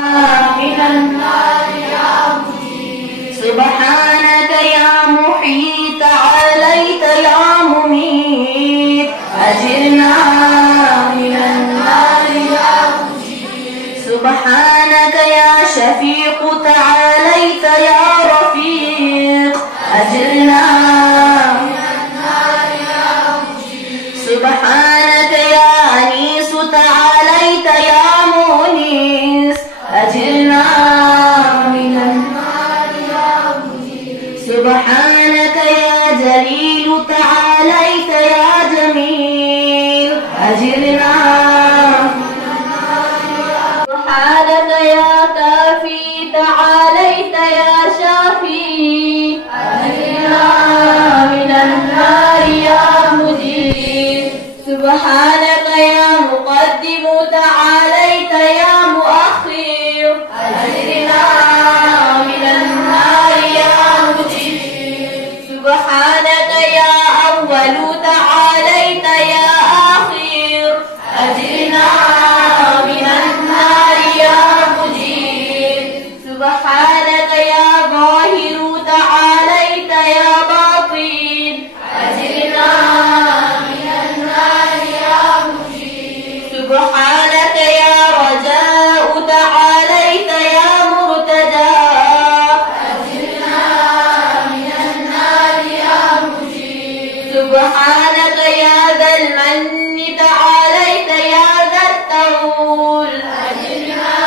من النار يا مجيب. سبحانك يا محيي تعاليت يا مميت أجرنا من النار يا مجيب. سبحانك يا شفيق تعاليت يا رفيق أجرنا من النار يا مجيب. سبحانك يا أنيس تعاليت يا مؤنس أجرنا من النار يا مجيب. سبحانك يا جليل تعاليت يا جميل أجرنا من النار يا مجيب. سبحانك يا كافي تعاليت يا شافي أجرنا من النار يا مجيب. سبحانك يا مقدم تعاليت يا مؤخر أجرنا من النار يا مجيب. سبحانك يا أول تعاليت يا آخر أجرنا من النار يا مجيب. سبحانك يا ظاهر تعاليت يا باطن أجرنا من النار يا مجيب. سبحانك يا رجاء تعاليت يا مرتجى أجرنا من النار يا مجيب. سبحانك يا ذا المن تعاليت يا ذا الطول أجرنا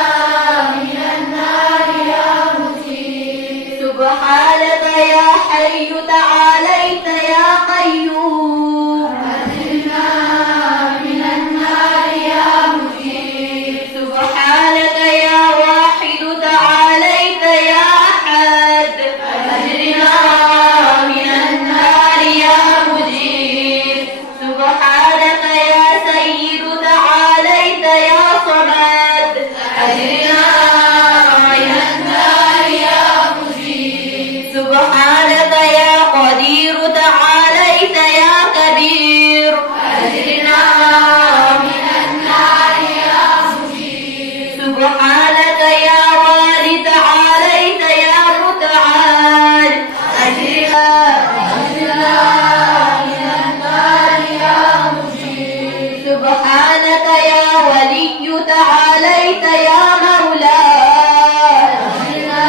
من النار يا مجيب. سبحانك يا حي تعاليت يا قيوم أجرنا من النار يا مجيب. سبحانك يا واحد تعاليت يا أحد أجرنا من النار يا مجيب. سبحانك يا سيد تعاليت يا صمد أجرنا من النار يا مجيب. سبحانك يا قدير تعاليت يا كبير أجرنا من النار يا مجيب. سبحانك يا والي تعاليت يا متعال أجرنا من النار يا مجيب. سبحانك يا ولي تعاليت يا مولاي أجرنا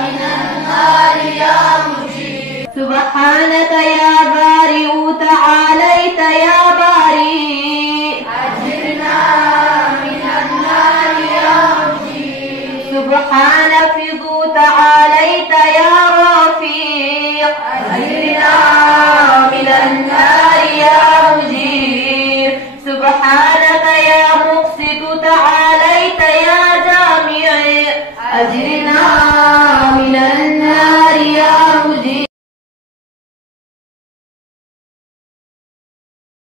من النار يا مجيب. سبحانك يا بارئ تعاليت يا بارئ أجرنا من النار يا مجيب. سبحان فضو تعاليت يا رفيق